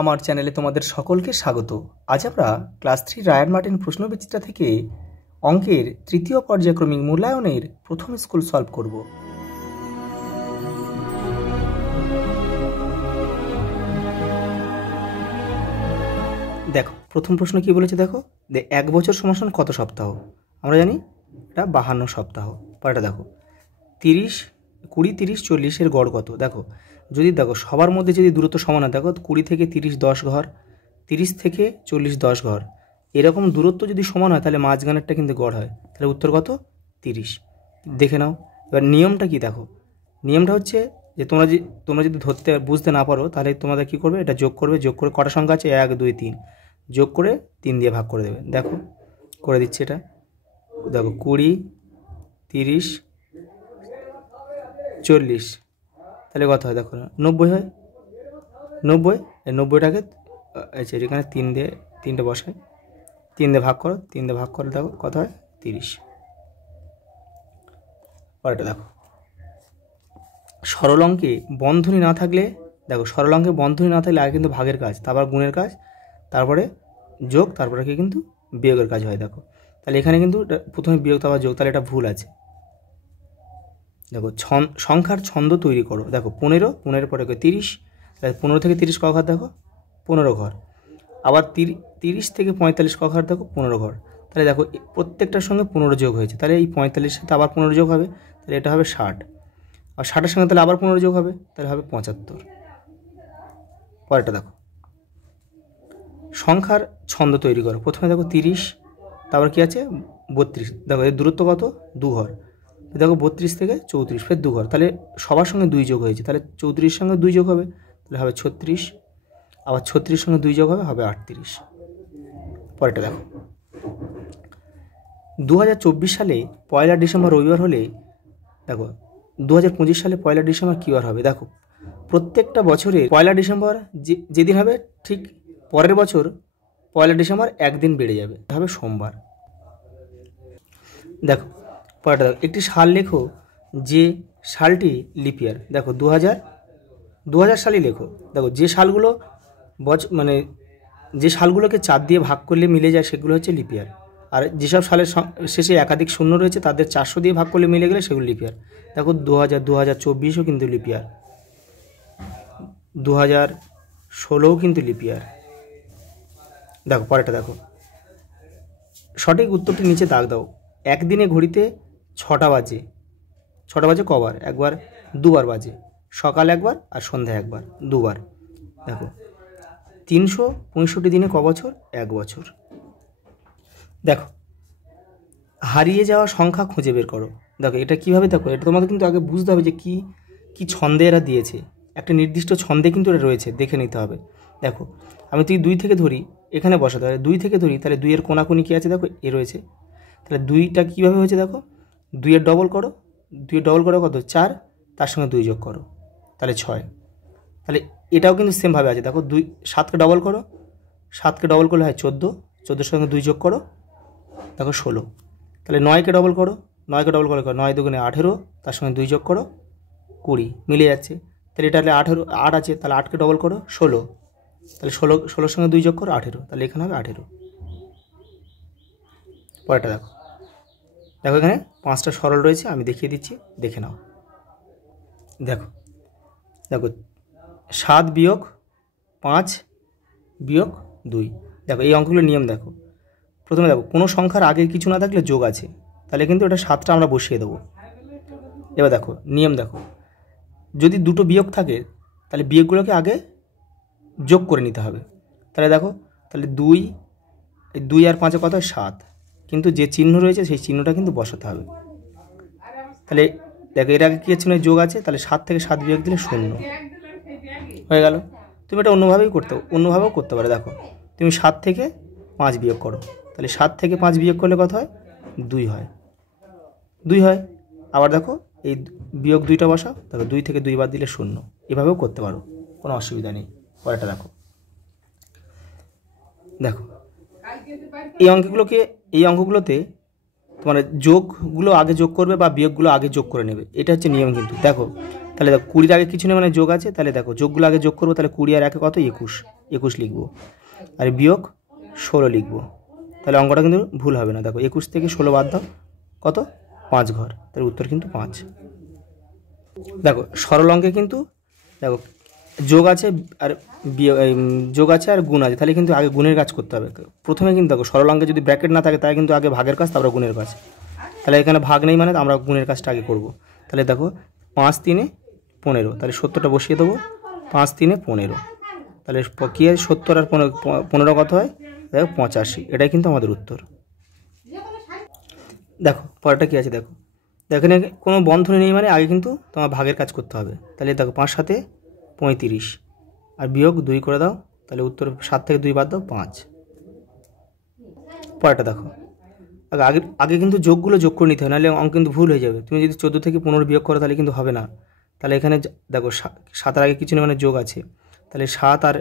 আমার চ্যানেলে তোমাদের সকলকে স্বাগত। আজ আমরা ক্লাস 3 রায়ান মার্টিন প্রশ্নবিচিত্রা থেকে অঙ্কের তৃতীয় পর্যায়ক্রমিক মূল্যায়নের প্রথম স্কুল সলভ করব। দেখো প্রথম প্রশ্ন কি বলেছে, দেখো এক বছর সমান কত সপ্তাহ। আমরা জানি এটা 52 সপ্তাহ। পরেরটা দেখো 30, 20, 30, 40 গড় কত। দেখো যদি দেখো সবার মধ্যে যদি দূরত্ব সমান হয়, দেখো 20 থেকে 30 10 ঘর, 30 থেকে 40 10 ঘর, এরকম দূরত্ব যদি সমান হয় তাহলে মাঝখানেরটা কিন্তু গড় হয়। তাহলে উত্তর কত? 30। দেখে নাও। এবার নিয়মটা কি দেখো, নিয়মটা হচ্ছে যে তোমরা যদি বুঝতে না পারো তাহলে তোমাদের কী করবে, এটা যোগ করবে। যোগ করে কটা সংখ্যা আছে 1 2 3, যোগ করে 3 দিয়ে ভাগ করে দেবে। দেখো করে দিচ্ছি এটা। দেখো 20, 30, 40, তাহলে কত হয় দেখো 90 হয়। 90, এই 90টাকে আচ্ছা এখানে 3 বসায়, 3 দিয়ে ভাগ করো, 3 দিয়ে ভাগ করে দেখো কত হয় 30। পরেরটা দেখো সরল অঙ্কে বন্ধনী না থাকলে, দেখো সরল অঙ্কে বন্ধনী না থাকলে আগে কিন্তু ভাগের কাজ, তারপর গুণের কাজ, তারপরে যোগ, তারপরে কি কিন্তু বিয়োগের কাজ হয়। দেখো তাহলে এখানে কিন্তু প্রথমে বিয়োগ তারপর যোগ, তাহলে এটা ভুল আছে। দেখো সংখ্যার ছন্দ তৈরি করো। দেখো 15 পরে 30, তাহলে 15 থেকে 30 ক ঘর, দেখো 15 ঘর। আবার 30 থেকে 45 ক ঘর, দেখো 15 ঘর। তাহলে দেখো প্রত্যেকটার সঙ্গে 15 যোগ হয়েছে, তাহলে এই 45 সাথে আবার 15 যোগ হবে, তাহলে এটা হবে 60। আর 60-এর সঙ্গে তাহলে আবার 15 যোগ হবে, তাহলে হবে 75। পরেরটা দেখো সংখ্যার ছন্দ তৈরি করো। প্রথমে দেখো 30, তারপর কি আছে 32। দেখো এর দূরত্ব কত? 2 ঘর। দেখো 32 থেকে 34, ফের 2 ঘর, তাহলে সবার সঙ্গে 2 যোগ হয়েছে, তাহলে 34 সঙ্গে 2 যোগ হবে, তাহলে হবে 36। আবার 36 সঙ্গে 2 যোগ হবে, হবে 38। পরেরটা দেখো 2024 সালে 1 ডিসেম্বর রবিবার হলে, দেখো 2025 সালে 1 ডিসেম্বর কী বার হবে। দেখো প্রত্যেকটা বছরে 1 ডিসেম্বর যেদিন হবে ঠিক পরের বছর 1 ডিসেম্বর একদিন বেড়ে যাবে, হবে সোমবার। দেখো পরেরটা দেখো একটি সাল লেখো যে সালটি লিপিয়ার। দেখো 2000 সালই লেখো। দেখো যে সালগুলো মানে যে সালগুলোকে 4 দিয়ে ভাগ করলে মিলে যায় সেগুলো হচ্ছে লিপিয়ার। আর যেসব সালের শেষে একাধিক শূন্য রয়েছে তাদের 400 দিয়ে ভাগ করলে মিলে গেলে সেগুলো লিপিয়ার। দেখো 2024ও কিন্তু লিপিয়ার, 2016ও কিন্তু লিপিয়ার। দেখো পরেরটা দেখো সঠিক উত্তরটি নিচে দাগ দাও। একদিনে ঘড়িতে 6টা বাজে। 6টা বাজে কবার? একবার, দুবার বাজে। সকাল একবার আর সন্ধ্যা একবার, দুবার। দেখো 365 দিনে ক বছর? 1 বছর। দেখো হারিয়ে যাওয়া সংখ্যা খুঁজে বের করো। দেখো এটা কীভাবে, দেখো এটা তোমাদের কিন্তু আগে বুঝতে হবে যে কি ছন্দে এরা দিয়েছে। একটা নির্দিষ্ট ছন্দে কিন্তু এটা রয়েছে, দেখে নিতে হবে। দেখো আমি 2 থেকে ধরি, এখানে বসাতে হবে। 2 থেকে ধরি, তাহলে 2 এর কোনাকুনি কী আছে দেখো এ রয়েছে, তাহলে 2টা কীভাবে হয়েছে দেখো 2 এর ডবল করো, 2 এর ডবল করো কত? 4, তার সঙ্গে 2 যোগ করো, তাহলে 6। তাহলে এটাও কিন্তু সেমভাবে আছে। দেখো 7কে ডবল করো, 7কে ডবল করলে হয় 14, 14-এর সঙ্গে 2 যোগ করো, দেখো 16। তাহলে 9কে ডবল করো, 9কে ডবল করে 9 দুগুণে 18, তার সঙ্গে 2 যোগ করো 20, মিলে যাচ্ছে। তাহলে এটা 8 আছে, তাহলে 8কে ডবল করো 16, তাহলে 16-এর সঙ্গে 2 যোগ করো 18, তাহলে এখানে হবে 18। পরেরটা দেখো এখানে 5টা সরল রয়েছে, আমি দেখিয়ে দিচ্ছি, দেখে নাও। দেখো 7 বিয়োগ 5 বিয়োগ 2। দেখো এই অঙ্কগুলোর নিয়ম দেখো। প্রথমে দেখো কোনো সংখ্যার আগে কিছু না থাকলে যোগ আছে, তাহলে কিন্তু এটা 7টা আমরা বসিয়ে দেবো। এবার দেখো নিয়ম দেখো, যদি দুটো বিয়োগ থাকে তাহলে বিয়োগগুলোকে আগে যোগ করে নিতে হবে। তাহলে দেখো তাহলে 2 আর 5 কত হয়? 7, কিন্তু যে চিহ্ন রয়েছে সেই চিহ্নটা কিন্তু বসাতে হবে। তাহলে দেখো এর আগে কী আছে? যোগ আছে, তাহলে 7 থেকে 7 বিয়োগ দিলে 0 হয়ে গেল। তুমি এটা অন্যভাবেও করতে পারো। দেখো তুমি 7 থেকে 5 বিয়োগ করো, তাহলে 7 থেকে 5 বিয়োগ করলে কত হয়? 2 হয়, 2 হয়। আবার দেখো এই বিয়োগ 2টা বসাও, দেখো 2 থেকে 2 বাদ দিলে 0, এভাবেও করতে পারো, কোনো অসুবিধা নেই। পরেরটা দেখো এই অঙ্কগুলোতে তোমার যোগগুলো আগে যোগ করবে বা বিয়োগগুলো আগে যোগ করে নেবে, এটা হচ্ছে নিয়ম কিন্তু। দেখো তাহলে দেখো 20-এর আগে কিছু নেই মানে যোগ আছে, তাহলে দেখো যোগগুলো আগে যোগ করবো, তাহলে 20 আর 1 কত? 21, 21 লিখব, আর বিয়োগ 16 লিখব। তাহলে অঙ্কটা কিন্তু ভুল হবে না। দেখো 21 থেকে 16 বাদ দাও, কত? 5 ঘর। তাহলে উত্তর কিন্তু 5। দেখো সরল অঙ্কে কিন্তু দেখো যোগ আছে আর যোগ আছে আর গুণ আছে, তাহলে কিন্তু আগে গুণের কাজ করতে হবে প্রথমে। কিন্তু দেখো সরল অঙ্কে যদি ব্র্যাকেট না থাকে তাহলে কিন্তু আগে ভাগের কাজ, তারপরে গুণের কাজ। তাহলে এখানে ভাগ নেই মানে আমরা গুণের কাজটা আগে করব। তাহলে দেখো 5 3 15, তাহলে 70টা বসিয়ে দেবো। 5 3 15, তাহলে কী হয়? 70 আর 15 কত হয়? দেখো 85। এটাই কিন্তু আমাদের উত্তর। দেখো পরেরটা কী আছে, দেখো এখানে কোনো বন্ধনী নেই মানে আগে কিন্তু তোমার ভাগের কাজ করতে হবে। তাহলে দেখো 5 7 35, আর বিয়োগ 2 করে দাও, তাহলে উত্তর 7 থেকে 2 বাদ দাও 5। পরেরটা দেখো, আগে আগে কিন্তু যোগগুলো যোগ করে নিতে হয়, নাহলে অঙ্ক কিন্তু ভুল হয়ে যাবে। তুমি যদি 14 থেকে 15 বিয়োগ করো তাহলে কিন্তু হবে না। তাহলে এখানে দেখো 7 আগে কিছু নেই মানে যোগ আছে, তাহলে 7 আর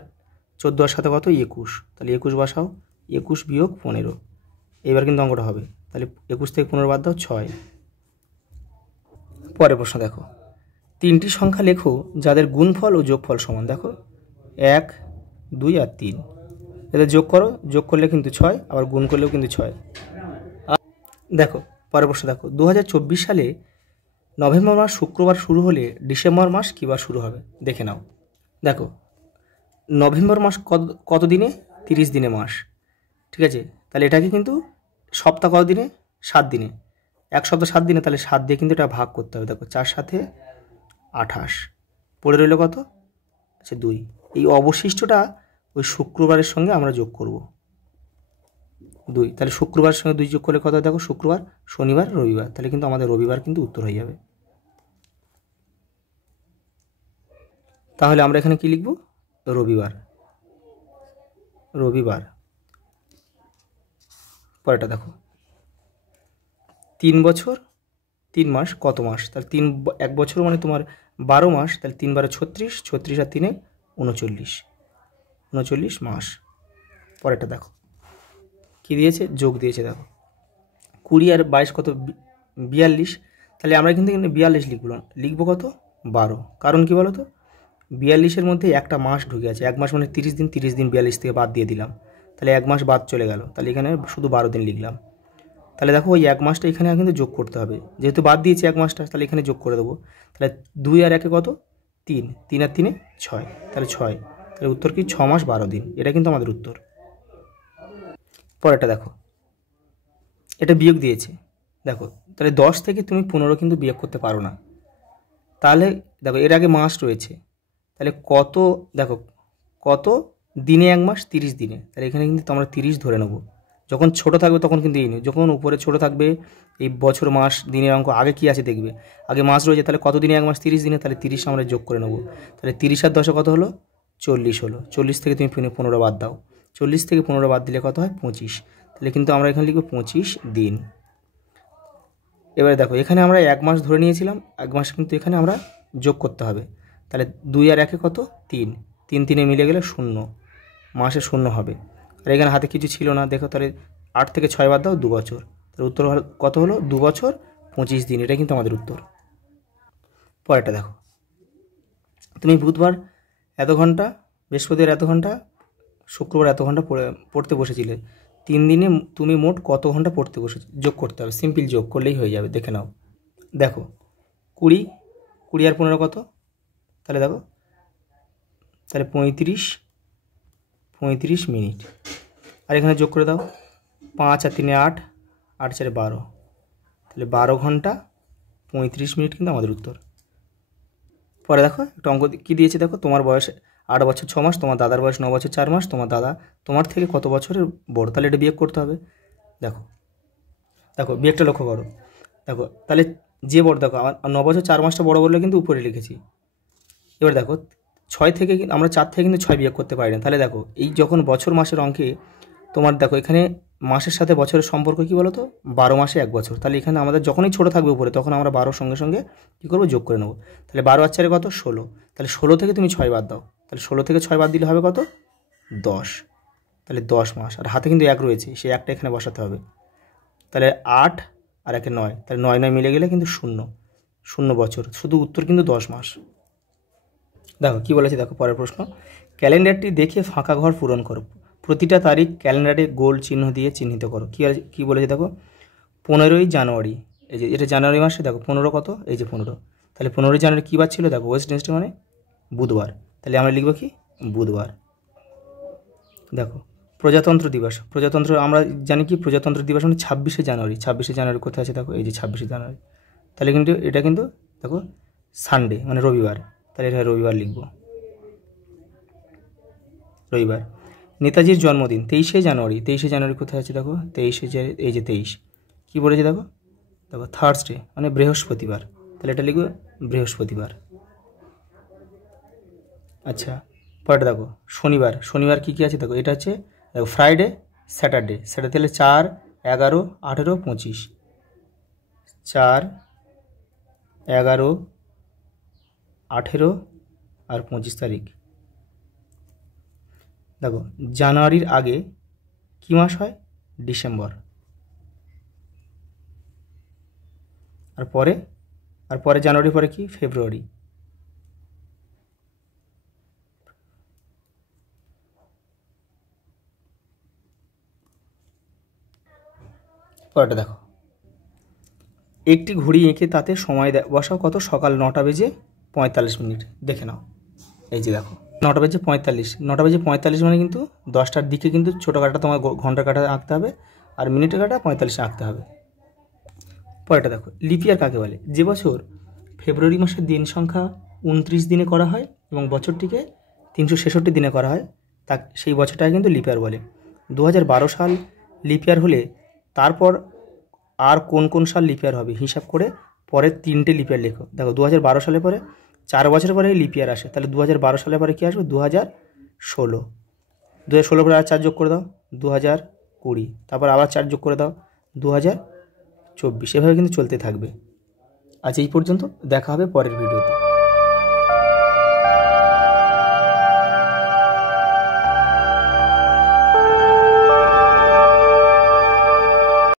14 আর সাথে কত? 21, তাহলে 21 বসাও। 21 বিয়োগ 15, এবার কিন্তু অঙ্কটা হবে। তাহলে 21 থেকে 15 বাদ দাও 6। পরের প্রশ্ন দেখো, 3টি সংখ্যা লেখো যাদের গুণফল ও যোগফল সমান। দেখো 1 2 আর 3, এদের যোগ করো, যোগ করলে কিন্তু 6, আবার গুণ করলেও কিন্তু 6। দেখো পরের প্রশ্ন দেখো, 2024 সালে নভেম্বর মাস শুক্রবার শুরু হলে ডিসেম্বর মাস কী বার শুরু হবে? দেখে নাও। দেখো নভেম্বর মাস কত দিনে? 30 দিনে মাস, ঠিক আছে। তাহলে এটাকে কিন্তু সপ্তাহ কত দিনে? 7 দিনে। এক সপ্তাহ 7 দিনে, তাহলে 7 দিয়ে কিন্তু এটা ভাগ করতে হবে। দেখো 4 7 28, পড়ে রইল কত? আচ্ছা 2। এই অবশিষ্টটা ওই শুক্রবারের সঙ্গে আমরা যোগ করব 2। তাহলে শুক্রবারের সঙ্গে 2 যোগ করলে কত? দেখো শুক্রবার, শনিবার, রবিবার, তাহলে কিন্তু আমাদের রবিবার কিন্তু উত্তর হয়ে যাবে। তাহলে আমরা এখানে কি লিখব? রবিবার, রবিবার। পরেরটা দেখো, 3 বছর 3 মাস কত মাস? তাহলে 1 বছর মানে তোমার 12 মাস, তাহলে 3 12 36, 36 আর 3 39, 39 মাস। পরেরটা দেখো কী দিয়েছে? যোগ দিয়েছে। দেখো 20 আর 22 কত? 42, তাহলে আমরা কিন্তু এখানে 42 লিখবো কত? 12। কারণ কি বলো তো, 42-এর মধ্যে একটা মাস ঢুকে আছে। 1 মাস মানে 30 দিন, 30 দিন 42 থেকে বাদ দিয়ে দিলাম, তাহলে 1 মাস বাদ চলে গেল, তাহলে এখানে শুধু 12 দিন লিখলাম। তাহলে দেখো ওই 1 মাসটা এখানে কিন্তু যোগ করতে হবে, যেহেতু বাদ দিয়েছি 1 মাসটা, তাহলে এখানে যোগ করে দেবো। তাহলে 2 আর 1 কত? 3, 3 আর 3 6, তাহলে 6। তাহলে উত্তর কি? 6 মাস 12 দিন। এটা কিন্তু আমাদের উত্তর। পরেরটা দেখো, এটা বিয়োগ দিয়েছে। দেখো তাহলে 10 থেকে তুমি 15 কিন্তু বিয়োগ করতে পারো না। তাহলে দেখো এর আগে মাস রয়েছে, তাহলে কত? দেখো কত দিনে 1 মাস? 30 দিনে, তাহলে এখানে কিন্তু আমরা 30 ধরে নেব। যখন ছোট থাকবে তখন কিন্তু এই নেই, যখন উপরে ছোট থাকবে এই বছর মাস দিনের অঙ্ক আগে কি আছে দেখবে, আগে মাস রয়েছে, তাহলে কত দিনে 1 মাস? 30 দিনে, তাহলে 30 আমরা যোগ করে নেব। তাহলে 30 আর 10 কত হলো? 40 হলো। 40 থেকে তুমি 15 বাদ দাও, 40 থেকে 15 বাদ দিলে কত হয়? 25। তাহলে কিন্তু আমরা এখানে লিখব 25 দিন। এবারে দেখো এখানে আমরা 1 মাস ধরে নিয়েছিলাম, 1 মাস কিন্তু এখানে আমরা যোগ করতে হবে। তাহলে 2 আর 1 কত? 3, 3 3 মিলে গেলে 0, মাসে 0 হবে। আর এখানে হাতে কিছু ছিল না, দেখো তাহলে 8 থেকে 6 বাদ দাও, 2 বছর। তাহলে উত্তর কত হলো? 2 বছর 25 দিন। এটা কিন্তু আমাদের উত্তর। পরেরটা দেখো, তুমি বুধবার এত ঘন্টা, বৃহস্পতিবার এত ঘন্টা, শুক্রবার এত ঘন্টা পড়তে বসেছিলে। 3 দিনে তুমি মোট কত ঘন্টা পড়তে বসেছো? যোগ করতে হবে, সিম্পল যোগ করলেই হয়ে যাবে। দেখে নাও। দেখো 20, 20 আর 15 কত? তাহলে দেখো তাহলে 35 মিনিট। আর এখানে যোগ করে দাও, 5 আর 3 8, 8 4 12, তাহলে 12 ঘন্টা 35 মিনিট কিন্তু আমাদের উত্তর। পরে দেখো একটা অঙ্ক কী দিয়েছে, দেখো তোমার বয়স 8 বছর 6 মাস, তোমার দাদার বয়স 9 বছর 4 মাস, তোমার দাদা তোমার থেকে কত বছরের বড়? তাহলে এটা বিয়োগ করতে হবে। দেখো দেখো বিয়োগটা লক্ষ্য করো। দেখো তাহলে যে বড়, দেখো আমার 9 বছর 4 মাসটা বড় বললে কিন্তু উপরে লিখেছি। এবার দেখো 6 থেকে আমরা 4 থেকে কিন্তু 6 বিয়োগ করতে পারি না। তাহলে দেখো এই যখন বছর মাসের অঙ্কে তোমার দেখো এখানে মাসের সাথে বছরের সম্পর্ক কী বলো তো? 12 মাসে 1 বছর। তাহলে এখানে আমাদের যখনই ছোটো থাকবে উপরে তখন আমরা 12 সঙ্গে সঙ্গে কী করবো? যোগ করে নেবো। তাহলে 12 আর 4 কত? 16। তাহলে 16 থেকে তুমি 6 বাদ দাও, তাহলে 16 থেকে 6 বাদ দিলে হবে কত? 10। তাহলে 10 মাস। আর হাতে কিন্তু 1 রয়েছে, সেই 1টা এখানে বসাতে হবে। তাহলে 8 আর 1 9, তাহলে 9 9 মিলে গেলে কিন্তু 0 বছর। শুধু উত্তর কিন্তু 10 মাস। দেখো কী বলেছে, দেখো পরের প্রশ্ন, ক্যালেন্ডারটি দেখে ফাঁকা ঘর পূরণ করো। প্রতিটা তারিখ ক্যালেন্ডারে গোল চিহ্ন দিয়ে চিহ্নিত করো। কী বলেছে দেখো, 15ই জানুয়ারি, এই যে এটা জানুয়ারি মাসে, দেখো 15 কত, এই যে 15, তাহলে 15ই জানুয়ারি কী বার ছিল, দেখো ওয়েডনেসডে মানে বুধবার, তাহলে আমরা লিখব কি বুধবার। দেখো প্রজাতন্ত্র দিবস, প্রজাতন্ত্র আমরা জানি কি প্রজাতন্ত্র দিবস মানে 26শে জানুয়ারি। 26শে জানুয়ারি কোথায় আছে, দেখো এই যে 26শে জানুয়ারি, তাহলে কিন্তু এটা কিন্তু দেখো সানডে মানে রবিবার, তাহলে এটা রবিবার লিখব, রবিবার। নেতাজির জন্মদিন 23শে জানুয়ারি, 23শে জানুয়ারি কোথায় আছে, দেখো 23শে, এই যে 23, কী বলেছে দেখো, দেখো থার্সডে মানে বৃহস্পতিবার, তাহলে এটা লিখব বৃহস্পতিবার। আচ্ছা পরেরটা দেখো শনিবার, শনিবার কী কী আছে দেখো, এটা হচ্ছে দেখো ফ্রাইডে, স্যাটারডে, তাহলে 4, 11, 18, 25, 4, 11, 18 আর 25 তারিখ। দেখো জানুয়ারির আগে কী মাস হয়, ডিসেম্বর, আর পরে জানুয়ারির পরে কি, ফেব্রুয়ারি। পরেরটা দেখো, একটি ঘড়ি এঁকে তাতে সময় বসাও কত, সকাল 9টা বেজে 45 মিনিট। দেখে নাও, এই যে দেখো 9টা বেজে 45, 9টা বেজে 45 মানে কিন্তু 10টার দিকে কিন্তু ছোটো কাটা তোমার ঘন্টার কাটা আঁকতে হবে, আর মিনিটের কাটা 45 আঁকতে হবে। পরেরটা দেখো, লিপ ইয়ার কাকে বলে, যে বছর ফেব্রুয়ারি মাসের দিন সংখ্যা 29 দিনে করা হয় এবং বছরটিকে 366 দিনে করা হয়, তা সেই বছরটাকে কিন্তু লিপ ইয়ার বলে। 2012 সাল লিপ ইয়ার হলে তারপর আর কোন কোন সাল লিপ ইয়ার হবে হিসাব করে পরের 3টে লিপ ইয়ার লেখো। দেখো 2012 সালে পরে 4 বছর পরে লিপ ইয়ার আসে, তাহলে 2012 সালে পরে কী আসবে, 2016, 2016 পরে আর 4 যোগ করে দাও 2020, তারপর আবার 4 যোগ করে দাও 2024, এভাবে কিন্তু চলতে থাকবে। আজ এই পর্যন্ত, দেখা হবে পরের ভিডিও।